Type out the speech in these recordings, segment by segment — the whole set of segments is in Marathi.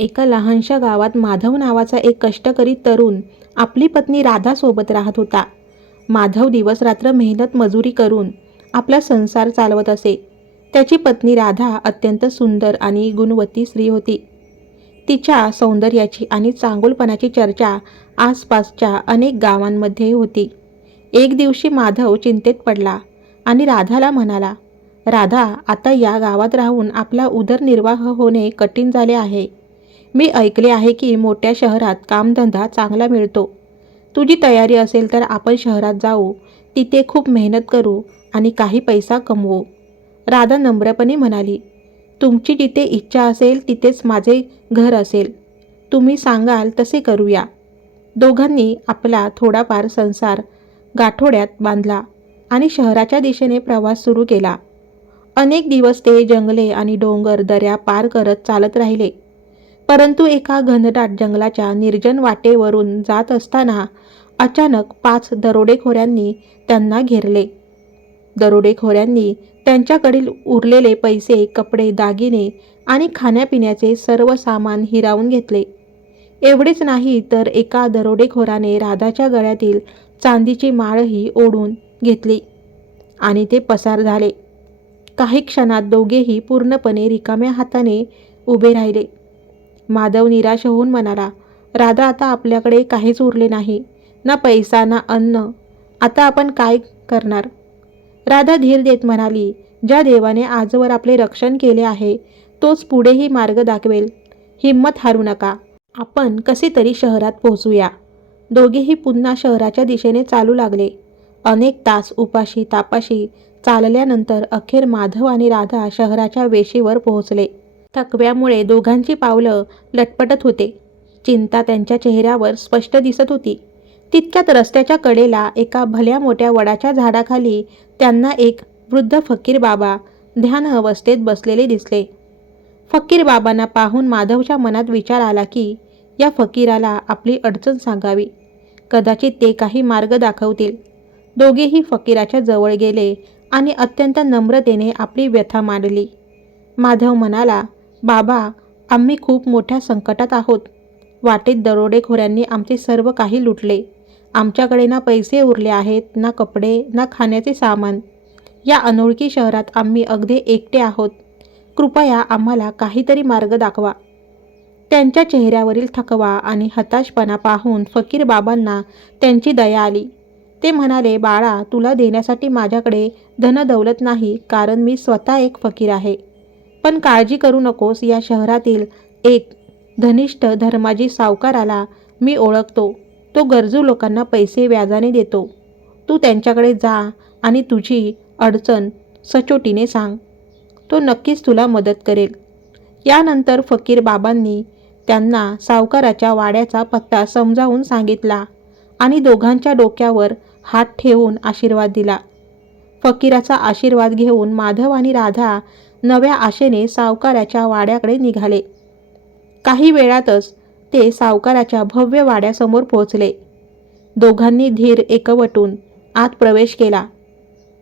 एका लहानशा गावात माधव नावाचा एक कष्टकरी तरुण आपली पत्नी राधा सोबत राहत होता. माधव दिवस रात्र मेहनत मजुरी करून आपला संसार चालवत असे. त्याची पत्नी राधा अत्यंत सुंदर आणि गुणवती स्त्री होती. तिच्या सौंदर्याची आणि चांगुलपणाची चर्चा आसपासच्या अनेक गावांमध्ये होती. एक दिवशी माधव चिंतेत पडला आणि राधाला म्हणाला, राधा, आता या गावात राहून आपला उदरनिर्वाह होणे कठीण झाले आहे. मी ऐकले आहे की मोठ्या शहरात कामधंदा चांगला मिळतो. तुझी तयारी असेल तर आपण शहरात जाऊ, तिथे खूप मेहनत करू आणि काही पैसा कमवू. राधा नम्रपणे म्हणाली, तुमची जिथे इच्छा असेल तिथेच माझे घर असेल. तुम्ही सांगाल तसे करूया. दोघांनी आपला थोडाफार संसार गाठोड्यात बांधला आणि शहराच्या दिशेने प्रवास सुरू केला. अनेक दिवस ते जंगले आणि डोंगर दऱ्या पार करत चालत राहिले. परंतु एका घनदाट जंगलाच्या निर्जन वाटेवरून जात असताना अचानक 5 दरोडेखोरांनी त्यांना घेरले. दरोडेखोरांनी त्यांच्याकडील उरलेले पैसे, कपडे, दागिने आणि खाण्यापिण्याचे सर्व सामान हिरावून घेतले. एवढेच नाही तर एका दरोडेखोराने राधाच्या गळ्यातील चांदीची माळही ओढून घेतली आणि ते पसार झाले. काही क्षणात दोघेही पूर्णपणे रिकाम्या हाताने उभे राहिले. माधव निराश होऊन म्हणाला, राधा, आता आपल्याकडे काहीच उरले नाही, ना पैसा ना अन्न. आता आपण काय करणार? राधा धीर देत म्हणाली, ज्या देवाने आजवर आपले रक्षण केले आहे तोच पुढेही मार्ग दाखवेल. हिम्मत हारू नका. आपण कसे तरी शहरात पोहोचूया. दोघेही पुन्हा शहराच्या दिशेने चालू लागले. अनेक तास उपाशी तापाशी चालल्यानंतर अखेर माधव आणि राधा शहराच्या वेशीवर पोहोचले. थकव्यामुळे दोघांची पावलं लटपटत होते. चिंता त्यांच्या चेहऱ्यावर स्पष्ट दिसत होती. तितक्यात रस्त्याच्या कडेला एका भल्या मोठ्या वडाच्या झाडाखाली त्यांना एक वृद्ध फकीर बाबा ध्यान अवस्थेत बसलेले दिसले. फकीर बाबांना पाहून माधवच्या मनात विचार आला की या फकीराला आपली अडचण सांगावी. कदाचित ते काही मार्ग दाखवतील. दोघेही फकीराच्या जवळ गेले आणि अत्यंत नम्रतेने आपली व्यथा मांडली. माधव म्हणाला, बाबा, आम्ही खूप मोठ्या संकटात आहोत. वाटेत दरोडेखोरांनी आमचे सर्व काही लुटले. आमच्याकडे ना पैसे उरले आहेत, ना कपडे, ना खाण्याचे सामान. या अनोळखी शहरात आम्ही अगदी एकटे आहोत. कृपया आम्हाला काहीतरी मार्ग दाखवा. त्यांच्या चेहऱ्यावरील थकवा आणि हताशपणा पाहून फकीर बाबांना त्यांची दया आली. ते म्हणाले, बाळा, तुला देण्यासाठी माझ्याकडे धनदौलत नाही, कारण मी स्वतः एक फकीर आहे. पण काळजी करू नकोस. या शहरातील एक धनिष्ठ धर्माजी सावकाराला मी ओळखतो. तो गरजू लोकांना पैसे व्याजाने देतो. तू त्यांच्याकडे जा आणि तुझी अडचण सचोटीने सांग. तो नक्कीच तुला मदत करेल. यानंतर फकीर बाबांनी त्यांना सावकाराच्या वाड्याचा पत्ता समजावून सांगितला आणि दोघांच्या डोक्यावर हात ठेवून आशीर्वाद दिला. फकीराचा आशीर्वाद घेऊन माधव आणि राधा नव्या आशेने सावकाराच्या वाड्याकडे निघाले. काही वेळातच ते सावकाराच्या भव्य वाड्यासमोर पोहोचले. दोघांनी धीर एकवटून आत प्रवेश केला.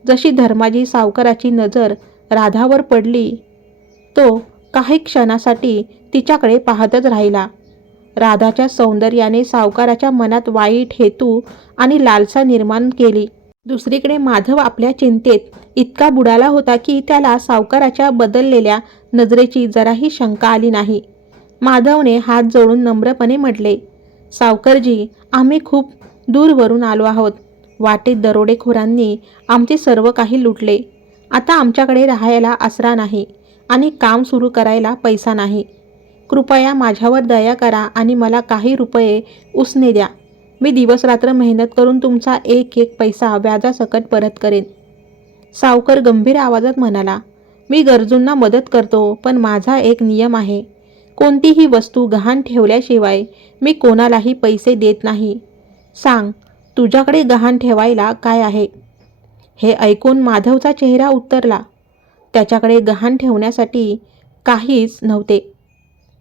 जशी धर्माजी सावकाराची नजर राधावर पडली, तो काही क्षणासाठी तिच्याकडे पाहतच राहिला. राधाच्या सौंदर्याने सावकाराच्या मनात वाईट हेतू आणि लालसा निर्माण केली. दुसरीकडे माधव आपल्या चिंतेत इतका बुडाला होता की त्याला सावकाराच्या बदललेल्या नजरेची जराही शंका आली नाही. माधवने हात जोडून नम्रपणे म्हटले, सावकारजी, आम्ही खूप दूरवरून आलो आहोत. वाटेत दरोडेखोरांनी आमचे सर्व काही लुटले. आता आमच्याकडे राहायला आसरा नाही आणि काम सुरू करायला पैसा नाही. कृपया माझ्यावर दया करा आणि मला काही रुपये उसने द्या. मी दिवसरात्र मेहनत करून तुमचा एक एक पैसा व्याजासकट परत करेन. सावकार गंभीर आवाजात म्हणाला, मी गरजूंना मदत करतो, पण माझा एक नियम आहे. कोणतीही वस्तू गहाण ठेवल्याशिवाय मी कोणालाही पैसे देत नाही. सांग, तुझ्याकडे गहाण ठेवायला काय आहे? हे ऐकून माधवचा चेहरा उतरला. त्याच्याकडे गहाण ठेवण्यासाठी काहीच नव्हते.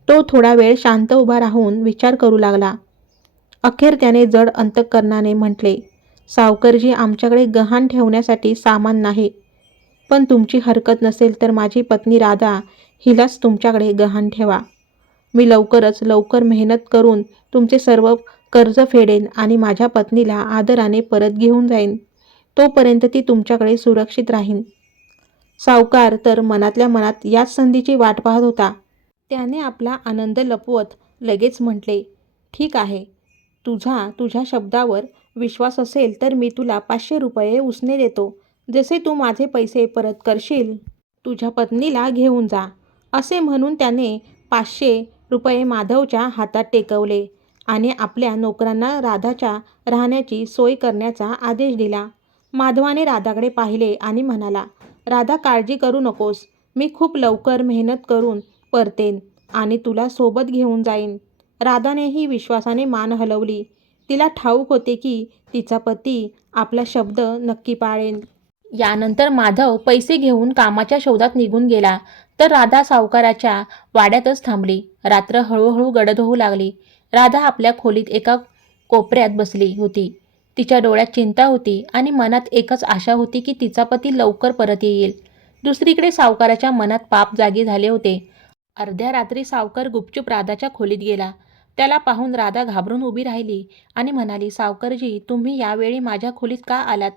तो थोडा वेळ शांत उभा राहून विचार करू लागला. अखेर त्याने जड अंतःकरणाने म्हटले, सावकारजी, आमच्याकडे गहाण ठेवण्यासाठी सामान नाही. पण तुमची हरकत नसेल तर माझी पत्नी राधा हिलाच तुमच्याकडे गहाण ठेवा. मी लवकर मेहनत करून तुमचे सर्व कर्ज फेडेन आणि माझ्या पत्नीला आदराने परत घेऊन जाईन. तोपर्यंत ती तुमच्याकडे सुरक्षित राहीन. सावकार तर मनातल्या मनात याच संधीची वाट पाहत होता. त्याने आपला आनंद लपवत लगेच म्हटले, ठीक आहे, तुझ्या शब्दावर विश्वास असेल तर मी तुला 500 रुपये उसने देतो. जसे तू माझे पैसे परत करशील तुझ्या पत्नीला घेऊन जा. असे म्हणून त्याने 500 रुपये माधवच्या हातात टेकवले आणि आपल्या नोकरांना राधाच्या राहण्याची सोय करण्याचा आदेश दिला. माधवाने राधाकडे पाहिले आणि म्हणाला, राधा, काळजी करू नकोस. मी खूप लवकर मेहनत करून परतेन आणि तुला सोबत घेऊन जाईन. राधानेही विश्वासाने मान हलवली. तिला ठाऊक होते की तिचा पती आपला शब्द नक्की पाळेल. यानंतर माधव पैसे घेऊन कामाच्या शोधात निघून गेला, तर राधा सावकाराच्या वाड्यातच थांबली. रात्र हळूहळू गडद होऊ लागली. राधा आपल्या खोलीत एका कोपऱ्यात बसली होती. तिच्या डोळ्यात चिंता होती आणि मनात एकच आशा होती की तिचा पती लवकर परत येईल. दुसरीकडे सावकाराच्या मनात पाप जागे झाले होते. अर्ध्या रात्री सावकार गुपचूप राधाच्या खोलीत गेला. त्याला पाहून राधा घाबरून उभी राहिली आणि म्हणाली, सावकारजी, तुम्ही यावेळी माझ्या खोलीत का आलात?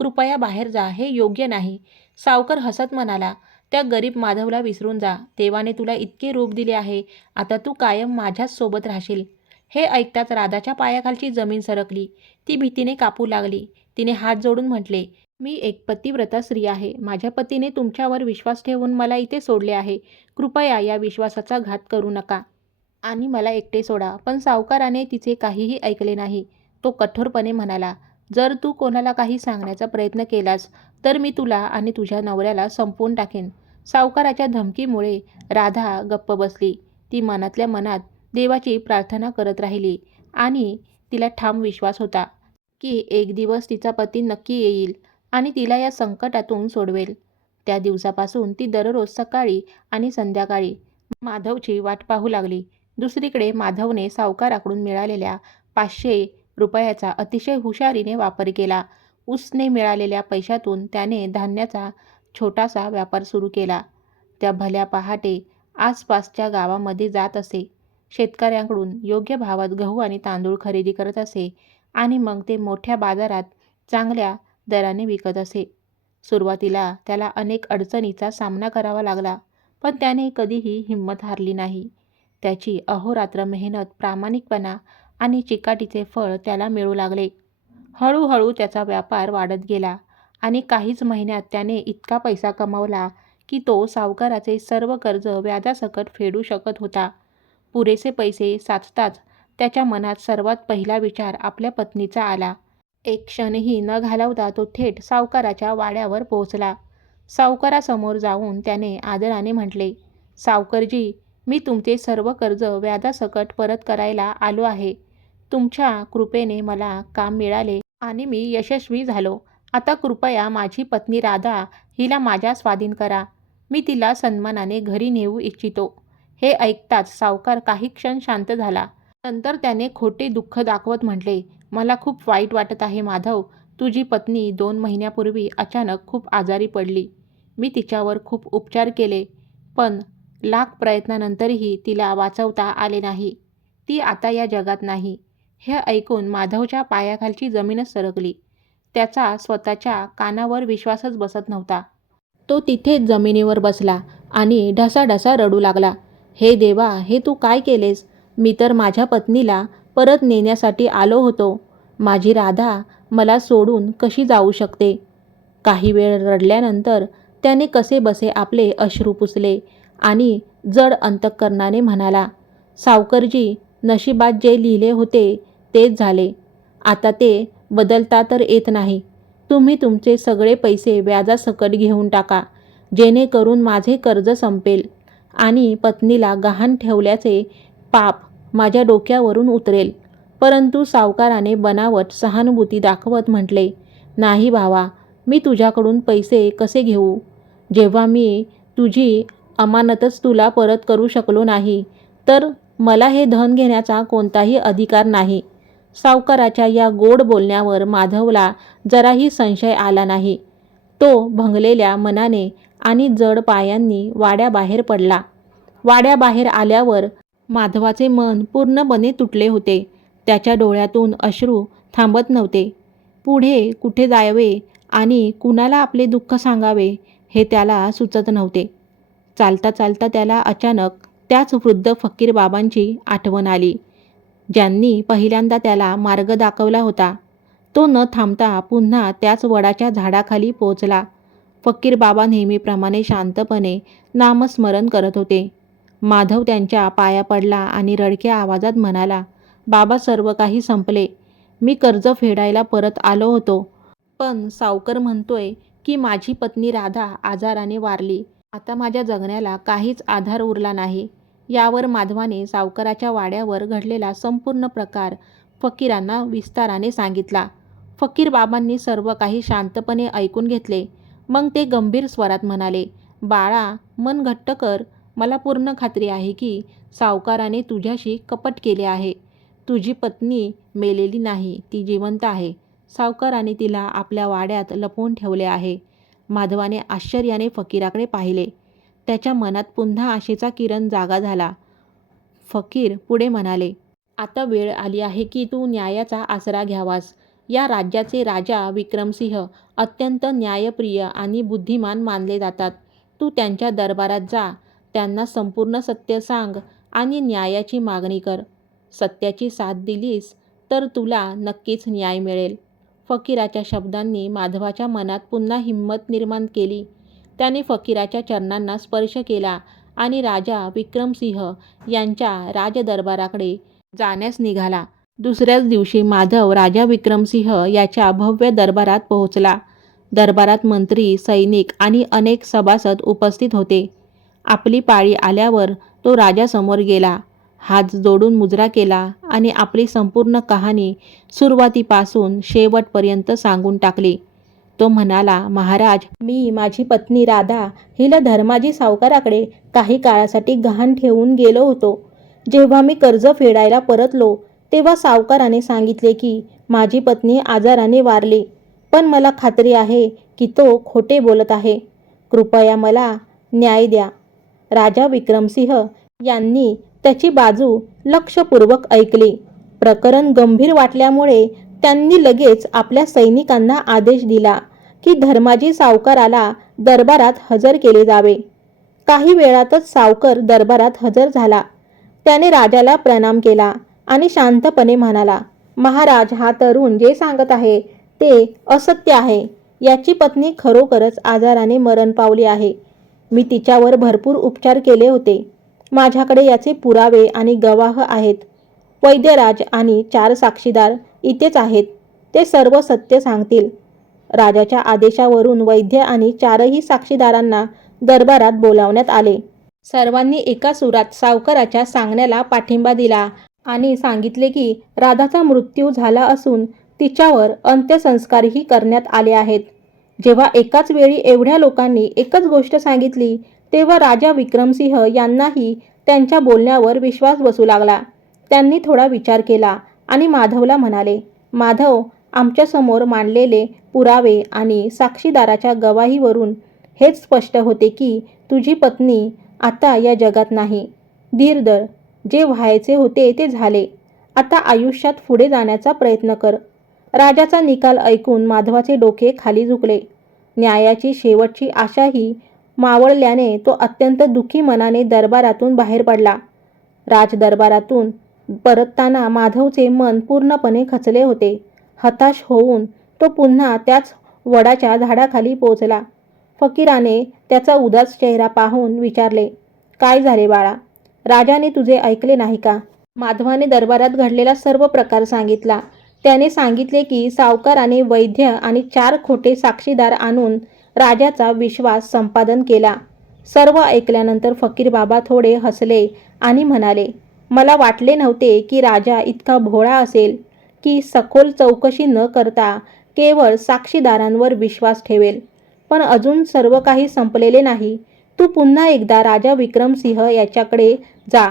कृपया बाहेर जा, हे योग्य नाही. सावकार हसत म्हणाला, त्या गरीब माधवला विसरून जा. देवाने तुला इतके रूप दिले आहे, आता तू कायम माझ्याच सोबत राहशील. हे ऐकताच राधाच्या पायाखालची जमीन सरकली. ती भीतीने कापू लागली. तिने हात जोडून म्हटले, मी एक पतिव्रता स्त्री आहे. माझ्या पतीने तुमच्यावर विश्वास ठेवून मला इथे सोडले आहे. कृपया या विश्वासाचा घात करू नका आणि मला एकटे सोडा. पण सावकाराने तिचे काहीही ऐकले नाही. तो कठोरपणे म्हणाला, जर तू कोणाला काही सांगण्याचा प्रयत्न केलास तर मी तुला आणि तुझ्या नवऱ्याला संपवून टाकेन. सावकाराच्या धमकीमुळे राधा गप्प बसली. ती मनातल्या मनात देवाची प्रार्थना करत राहिली आणि तिला ठाम विश्वास होता की एक दिवस तिचा पती नक्की येईल आणि तिला या संकटातून सोडवेल. त्या दिवसापासून ती दररोज सकाळी आणि संध्याकाळी माधवची वाट पाहू लागली. दुसरीकडे माधवने सावकाराकडून मिळालेल्या 500 रुपयाचा अतिशय हुशारीने वापर केला. उसने मिळालेल्या पैशातून त्याने धान्याचा छोटासा व्यापार सुरू केला. त्या भल्या पहाटे आसपासच्या गावामध्ये जात असे. शेतकऱ्यांकडून योग्य भावात गहू आणि तांदूळ खरेदी करत असे आणि मग ते मोठ्या बाजारात चांगल्या दराने विकत असे. सुरुवातीला त्याला अनेक अडचणीचा सामना करावा लागला, पण त्याने कधीही हिंमत हारली नाही. त्याची अहोरात्र मेहनत, प्रामाणिकपणा आणि चिकाटीचे फळ त्याला मिळू लागले. हळूहळू त्याचा व्यापार वाढत गेला आणि काहीच महिन्यात त्याने इतका पैसा कमावला की तो सावकाराचे सर्व कर्ज व्याजासकट फेडू शकत होता. पुरेसे पैसे साचताच त्याच्या मनात सर्वात पहिला विचार आपल्या पत्नीचा आला. एक क्षणही न घालवता तो थेट सावकाराच्या वाड्यावर पोहोचला. सावकारासमोर जाऊन त्याने आदराने म्हटले, सावकारजी, मी तुमचे सर्व कर्ज व्याजासकट परत करायला आलो आहे. तुमच्या कृपेने मला काम मिळाले आणि मी यशस्वी झालो. आता कृपया माझी पत्नी राधा हिला माझ्या स्वाधीन करा. मी तिला सन्मानाने घरी नेऊ इच्छितो. हे ऐकताच सावकार काही क्षण शांत झाला. नंतर त्याने खोटे दुःख दाखवत म्हटले, मला खूप वाईट वाटत आहे माधव. तुझी पत्नी 2 महिन्यापूर्वी अचानक खूप आजारी पडली. मी तिच्यावर खूप उपचार केले, पण लाख प्रयत्नानंतरही तिला वाचवता आले नाही. ती आता या जगात नाही. हे ऐकून माधवच्या पायाखालची जमीनच सरकली. त्याचा स्वतःच्या कानावर विश्वासच बसत नव्हता. तो तिथेच जमिनीवर बसला आणि ढसाढसा रडू लागला. हे देवा, हे तू काय केलेस? मी तर माझ्या पत्नीला परत नेण्यासाठी आलो होतो. माझी राधा मला सोडून कशी जाऊ शकते? काही वेळ रडल्यानंतर त्याने कसेबसे आपले अश्रू पुसले आणि जड अंतःकरणाने म्हणाला, सावकारजी, नशिबात जे लिहिले होते तेच झाले. आता ते बदलता तर येत नाही. तुम्ही तुमचे सगळे पैसे व्याजासकट घेऊन टाका, जेणेकरून माझे कर्ज संपेल आणि पत्नीला गहाण ठेवल्याचे पाप माझ्या डोक्यावरून उतरेल. परंतु सावकाराने बनावट सहानुभूती दाखवत म्हटले, नाही भावा, मी तुझ्याकडून पैसे कसे घेऊ? जेव्हा मी तुझी अमानतच तुला परत करू शकलो नाही, तर मला हे धन घेण्याचा कोणताही अधिकार नाही. सावकाराच्या या गोड बोलण्यावर माधवला जराही संशय आला नाही. तो भंगलेल्या मनाने आणि जड पायांनी वाड्याबाहेर पडला. वाड्याबाहेर आल्यावर माधवाचे मन पूर्णपणे तुटले होते. त्याच्या डोळ्यातून अश्रू थांबत नव्हते. पुढे कुठे जावे आणि कुणाला आपले दुःख सांगावे हे त्याला सुचत नव्हते. चालता चालता त्याला अचानक त्याच वृद्ध फकीर बाबांची आठवण आली, ज्यांनी पहिल्यांदा त्याला मार्ग दाखवला होता. तो न थांबता पुन्हा त्याच वडाच्या झाडाखाली पोहोचला. फकीर बाबा नेहमीप्रमाणे शांतपणे नामस्मरण करत होते. माधव त्यांच्या पाया पडला आणि रडक्या आवाजात म्हणाला, "बाबा, सर्व काही संपले. मी कर्ज फेडायला परत आलो होतो. पण सावकार म्हणतोय की माझी पत्नी राधा आजाराने वारली. आता माझ्या जगण्याला काहीच आधार उरला नाही." यावर माधवाने सावकाराच्या वाड्यावर घडलेला संपूर्ण प्रकार फकीरांना विस्ताराने सांगितला. फकीर बाबांनी सर्व काही शांतपणे ऐकून घेतले. मग ते गंभीर स्वरात म्हणाले, "बाळा, मन घट्ट कर. मला पूर्ण खात्री आहे की सावकाराने तुझ्याशी कपट केले आहे. तुझी पत्नी मेलेली नाही, ती जिवंत आहे. सावकाराने तिला आपल्या वाड्यात लपवून ठेवले आहे." माधवाने आश्चर्याने फकीराकडे पाहिले. त्याच्या मनात पुन्हा आशेचा किरण जागा झाला. फकीर पुढे म्हणाले, "आता वेळ आली आहे की तू न्यायाचा आसरा घ्यावास. या राज्याचे राजा विक्रमसिंह अत्यंत न्यायप्रिय आणि बुद्धिमान मानले जातात. तू त्यांच्या दरबारात जा, त्यांना संपूर्ण सत्य सांग आणि न्यायाची मागणी कर. सत्याची साथ दिलीस तर तुला नक्कीच न्याय मिळेल." फकीराच्या शब्दांनी माधवाच्या मनात पुन्हा हिंमत निर्माण केली. त्याने फकीराच्या चरणांना स्पर्श केला आणि राजा विक्रमसिंह यांच्या राजदरबाराकडे जाण्यास निघाला. दुसऱ्याच दिवशी माधव राजा विक्रमसिंह याच्या भव्य दरबारात पोहोचला. दरबारात मंत्री, सैनिक आणि अनेक सभासद उपस्थित होते. आपली पाळी आल्यावर तो राजासमोर गेला, हात जोडून मुजरा केला आणि आपली संपूर्ण कहाणी सुरुवातीपासून शेवटपर्यंत सांगून टाकली. तो म्हणाला, "महाराज, मी माझी पत्नी राधा हिला धर्माजी सावकाराकडे काही काळासाठी गहाण ठेवून गेलो होतो. जेव्हा मी कर्ज फेडायला परतलो तेव्हा सावकाराने सांगितले की माझी पत्नी आजाराने वारली. पण मला खात्री आहे की तो खोटे बोलत आहे. कृपया मला न्याय द्या." राजा विक्रमसिंह यांनी त्याची बाजू लक्षपूर्वक ऐकली. प्रकरण गंभीर वाटल्यामुळे त्यांनी लगेच आपल्या सैनिकांना आदेश दिला की धर्माजी सावकाराला दरबारात हजर केले जावे. काही वेळातच सावकार दरबारात हजर झाला. त्याने राजाला प्रणाम केला आणि शांतपणे म्हणाला, "महाराज, हा तरुण जे सांगत आहे ते असत्य आहे. याची पत्नी खरोखरच आजाराने मरण पावली आहे. मी तिच्यावर भरपूर उपचार केले होते. माझ्याकडे याचे पुरावे आणि गवाह आहेत. वैद्यराज आणि 4 साक्षीदार इथेच आहेत. ते सर्व सत्य सांगतील." राजाच्या आदेशावरून वैद्य आणि 4ही साक्षीदारांना दरबारात बोलावण्यात आले. सर्वांनी एका सुरात सावकाराच्या सांगण्याला पाठिंबा दिला आणि सांगितले की राधाचा मृत्यू झाला असून तिच्यावर अंत्यसंस्कारही करण्यात आले आहेत. जेव्हा एकाच वेळी एवढ्या लोकांनी एकच गोष्ट सांगितली तेव्हा राजा विक्रमसिंह यांनाही त्यांच्या बोलण्यावर विश्वास बसू लागला. त्यांनी थोडा विचार केला आणि माधवला म्हणाले, "माधव, आमच्यासमोर मांडलेले पुरावे आणि साक्षीदाराच्या गवाहीवरून हेच स्पष्ट होते की तुझी पत्नी आता या जगात नाही. धीर धर. जे व्हायचे होते ते झाले. आता आयुष्यात पुढे जाण्याचा प्रयत्न कर." राजाचा निकाल ऐकून माधवाचे डोके खाली झुकले. न्यायाची शेवटची आशाही मावळल्याने तो अत्यंत दुःखी मनाने दरबारातून बाहेर पडला. राजदरबारातून परतताना माधवचे मन पूर्णपणे खचले होते. हताश होऊन तो पुन्हा त्याच वडाच्या झाडाखाली पोहोचला. फकीराने त्याचा उदास चेहरा पाहून विचारले, "काय झाले बाळा? राजाने तुझे ऐकले नाही का?" माधवाने दरबारात घडलेला सर्व प्रकार सांगितला. त्याने सांगितले की सावकाराने वैद्य आणि 4 खोटे साक्षीदार आणून राजाचा विश्वास संपादन केला. सर्व ऐकल्यानंतर फकीर बाबा थोडे हसले आणि म्हणाले, "मला वाटले नव्हते की राजा इतका भोळा असेल की सखोल चौकशी न करता केवळ साक्षीदारांवर विश्वास ठेवेल. पण अजून सर्व काही संपलेले नाही. तू पुन्हा एकदा राजा विक्रमसिंह याच्याकडे जा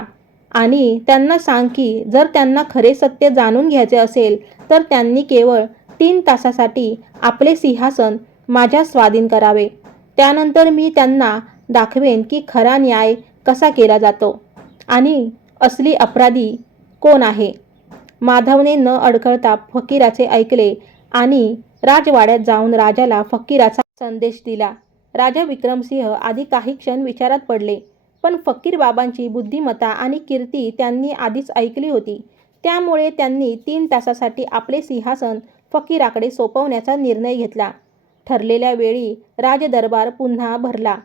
आणि त्यांना सांग की जर त्यांना खरे सत्य जाणून घ्यायचे असेल तर त्यांनी केवळ 3 तासासाठी आपले सिंहासन माझ्या स्वाधीन करावे. त्यानंतर मी त्यांना दाखवेन की खरा न्याय कसा केला जातो आणि असली अपराधी कोण आहे? माधवने न अडखळता फकीराचे ऐकले आणि राजवाड्यात जाऊन राजाला फकीराचा संदेश दिला. राजा विक्रमसिंह आधी काही क्षण विचारात पडले, पण फकीर बाबांची बुद्धिमत्ता आणि कीर्ती त्यांनी आधीच ऐकली होती. त्यामुळे त्यांनी 3 तासासाठी आपले सिंहासन फकीराकडे सोपवण्याचा निर्णय घेतला. ठरलेल्या वेळी राजदरबार पुन्हा भरला.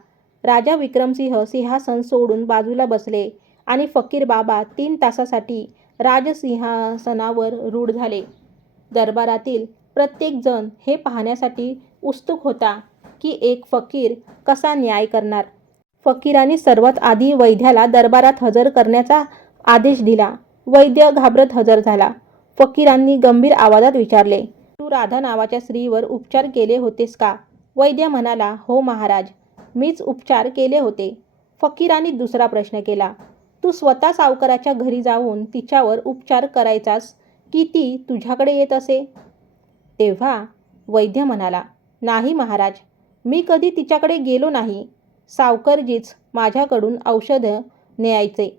राजा विक्रमसिंह सिंहासन सोडून बाजूला बसले आणि फकीर बाबा 3 तासासाठी राजसिंहासनावर रूढ झाले. दरबारातील प्रत्येक जण हे पाहण्यासाठी उत्सुक होता की एक फकीर कसा न्याय करणार. फकीराने सर्वात आधी वैद्याला दरबारात हजर करण्याचा आदेश दिला. वैद्य घाबरत हजर झाला. फकीरांनी गंभीर आवाजात विचारले, "तू राधा नावाच्या स्त्रीवर उपचार केले होतेस का?" वैद्य म्हणाला, "हो महाराज, मीच उपचार केले होते." फकीरांनी दुसरा प्रश्न केला, "तू स्वतः सावकाराच्या घरी जाऊन तिच्यावर उपचार करायचास की ती तुझ्याकडे येत असे?" तेव्हा वैद्य म्हणाला, "नाही महाराज, मी कधी तिच्याकडे गेलो नाही. सावकारजीच माझ्याकडून औषधं न्यायचे."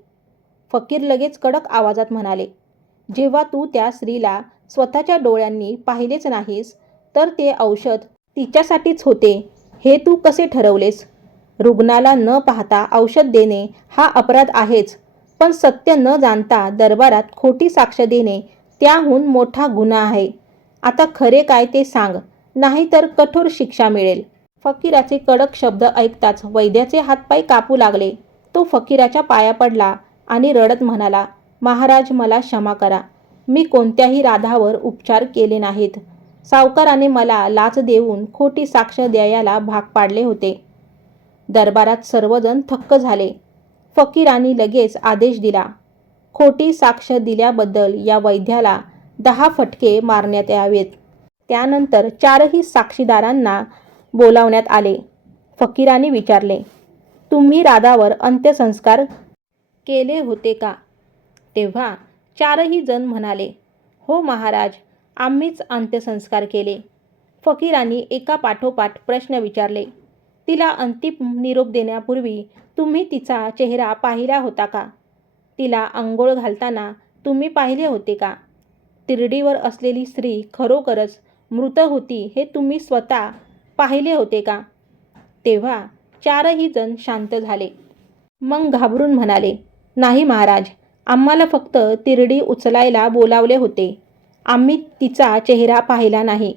फकीर लगेच कडक आवाजात म्हणाले, "जेव्हा तू त्या स्त्रीला स्वतःच्या डोळ्यांनी पाहिलेच नाहीस, तर ते औषध तिच्यासाठीच होते हे तू कसे ठरवलेस? रुग्णाला न पाहता औषध देणे हा अपराध आहेच, पण सत्य न जाणता दरबारात खोटी साक्ष देणे त्याहून मोठा गुन्हा आहे. आता खरे काय ते सांग, नाहीतर कठोर शिक्षा मिळेल." फकीराचे कडक शब्द ऐकताच वैद्याचे हातपाय कापू लागले. तो फकीराच्या पाया पडला आणि रडत म्हणाला, "महाराज, मला क्षमा करा. मी कोणत्याही राधावर उपचार केले नाहीत. सावकाराने मला लाच देऊन खोटी साक्ष द्यायला भाग पाडले होते." दरबारात सर्वजण थक्क झाले. फकीरांनी लगेच आदेश दिला, खोटी साक्ष दिल्याबद्दल या वैद्याला 10 फटके मारण्यात यावेत. त्यानंतर 4ही साक्षीदारांना बोलावण्यात आले. फकीरांनी विचारले, "तुम्ही राधावर अंत्यसंस्कार केले होते का?" तेव्हा 4ही जण म्हणाले, "हो महाराज, आम्हीच अंत्यसंस्कार केले." फकीरांनी एकापाठोपाठ प्रश्न विचारले, "तिला अंतिम निरोप देण्यापूर्वी तुम्ही तिचा चेहरा पाहिला होता का? तिला अंघोळ घालताना तुम्ही पाहिले होते का? तिरडीवर असलेली स्त्री खरोखरच मृत होती हे तुम्ही स्वतः पाहिले होते का?" तेव्हा 4ही जण शांत झाले. मग घाबरून म्हणाले, "नाही महाराज, आम्हाला फक्त तिरडी उचलायला बोलावले होते. आम्ही तिचा चेहरा पाहिला नाही."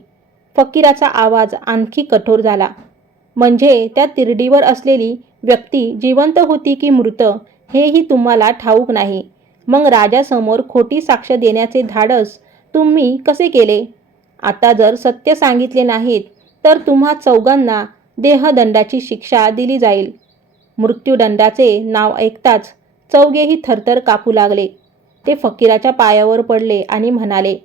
फकीराचा आवाज आणखी कठोर झाला, "म्हणजे त्या तिरडीवर असलेली व्यक्ती जिवंत होती की मृत हेही तुम्हाला ठाऊक नाही? मग राजासमोर खोटी साक्ष देण्याचे धाडस तुम्ही कसे केले? आता जर सत्य सांगितले नाहीत तर तुम्हा चौघांना देहदंडाची शिक्षा दिली जाईल." मृत्यूदंडाचे नाव ऐकताच चौघेही थरथर कापू लागले. ते फकीराच्या पायावर पडले आणि म्हणाले,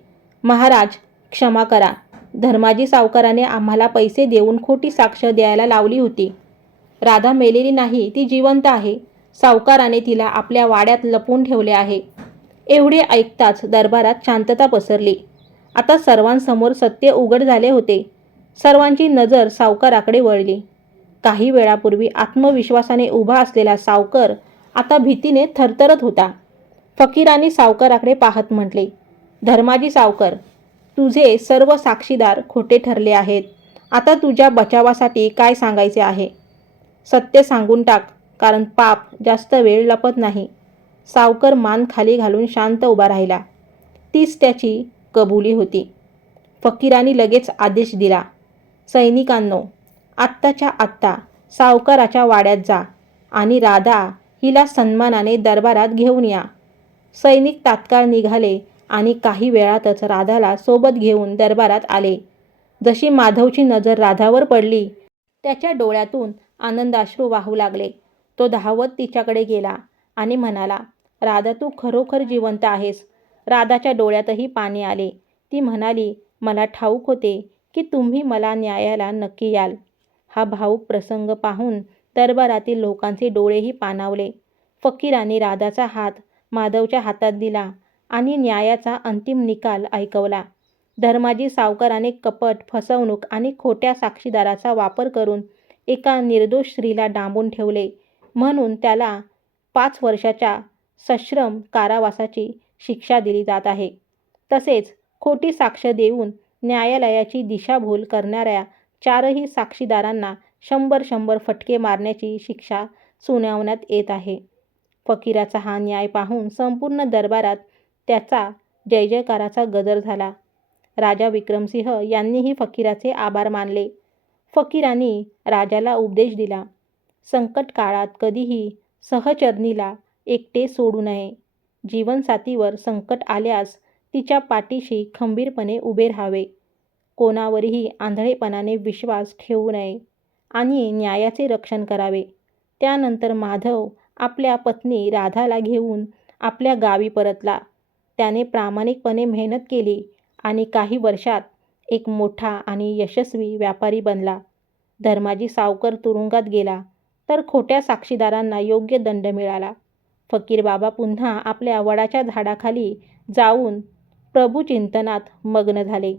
"महाराज, क्षमा करा. धर्माजी सावकाराने आम्हाला पैसे देऊन खोटी साक्ष द्यायला लावली होती. राधा मेलेली नाही, ती जिवंत आहे. सावकाराने तिला आपल्या वाड्यात लपवून ठेवले आहे." एवढे ऐकताच दरबारात शांतता पसरली. आता सर्वांसमोर सत्य उघड झाले होते. सर्वांची नजर सावकाराकडे वळली. काही वेळापूर्वी आत्मविश्वासाने उभा असलेला सावकार आता भीतीने थरथरत होता. फकीरांनी सावकाराकडे पाहत म्हटले, "धर्माजी सावकार, तुझे सर्व साक्षीदार खोटे ठरले आहेत. आता तुझ्या बचावासाठी काय सांगायचे आहे? सत्य सांगून टाक, कारण पाप जास्त वेळ लपत नाही." सावकार मान खाली घालून शांत उभा राहिला. तीच त्याची कबुली होती. फकीरांनी लगेच आदेश दिला, "सैनिकांनो, आत्ताच्या आत्ता सावकाराच्या वाड्यात जा आणि राधा हिला सन्मानाने दरबारात घेऊन या." सैनिक तात्काळ निघाले आणि काही वेळातच राधाला सोबत घेऊन दरबारात आले. जशी माधवची नजर राधावर पडली, त्याच्या डोळ्यातून आनंदाश्रू वाहू लागले. तो धावत तिच्याकडे गेला आणि म्हणाला, "राधा, तू खरोखर जिवंत आहेस." राधाच्या डोळ्यातही पाणी आले. ती म्हणाली, "मला ठाऊक होते की तुम्ही मला न्यायाला नक्की याल." हा भावूक प्रसंग पाहून दरबारातील लोकांचे डोळेही पाणावले. फकीरांनी राधाचा हात माधवच्या हातात दिला आणि न्यायाचा अंतिम निकाल ऐकवला. धर्माजी सावकाराने कपट, फसवणूक आणि खोट्या साक्षीदाराचा वापर करून एका निर्दोष स्त्रीला डांबून ठेवले, म्हणून त्याला 5 वर्षाच्या सश्रम कारावासाची शिक्षा दिली जात आहे. तसेच खोटी साक्ष देऊन न्यायालयाची दिशाभूल करणाऱ्या 4ही साक्षीदारांना 100 फटके मारण्याची शिक्षा सुनावण्यात येत आहे. फकीराचा हा न्याय पाहून संपूर्ण दरबारात त्याचा जयजयकाराचा गजर झाला. राजा विक्रमसिंह यांनीही फकीराचे आभार मानले. फकीरांनी राजाला उपदेश दिला, संकट काळात कधीही सहचरणीला एकटे सोडू नये. जीवनसाथीवर संकट आल्यास तिच्या पाठीशी खंबीरपणे उभे राहावे. कोणावरही आंधळेपणाने विश्वास ठेवू नये आणि न्यायाचे रक्षण करावे. त्यानंतर माधव आपल्या पत्नी राधाला घेऊन आपल्या गावी परतला. त्याने प्रामाणिकपणे मेहनत केली आणि काही वर्षात एक मोठा आणि यशस्वी व्यापारी बनला. धर्माजी सावकर तुरुंगात गेला तर खोट्या साक्षीदारांना योग्य दंड मिळाला. फकीर बाबा पुन्हा आपल्या वडाच्या झाडाखाली जाऊन प्रभुचिंतनात मग्न झाले.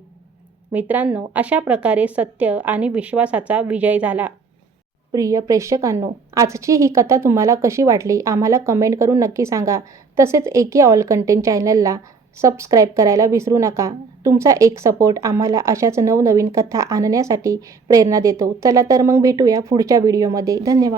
मित्रांनो, अशा प्रकारे सत्य आणि विश्वासाचा विजय झाला. प्रिय प्रेक्षकांनो, आजची ही कथा तुम्हाला कशी वाटली आम्हाला कमेंट करून नक्की सांगा. तसेच एके ऑल कंटेंट चॅनलला सबस्क्राईब करायला विसरू नका. तुमचा एक सपोर्ट आम्हाला अशाच नवनवीन कथा आणण्यासाठी प्रेरणा देतो. चला तर मग भेटूया पुढच्या व्हिडिओमध्ये. धन्यवाद.